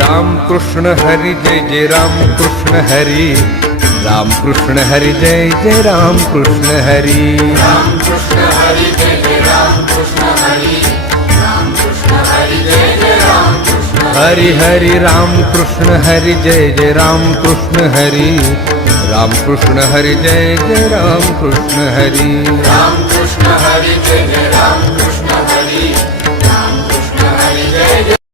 Ram Krishna Hari Jai Jai Ram Krishna Hari, Ram Krishna Hari Jai Jai Ram Krishna Hari, Ram Krishna Hari Jai Jai Ram Krishna Hari, Ram Krishna Hari Jai Jai Ram Krishna Hari Hari Ram Krishna Hari Jai Jai Ram Krishna Hari, Ram Krishna Hari Jai Jai Ram Krishna Hari, Ram Krishna Hari Jai Jai Ram Krishna Hari, Ram Krishna Hari Jai Jai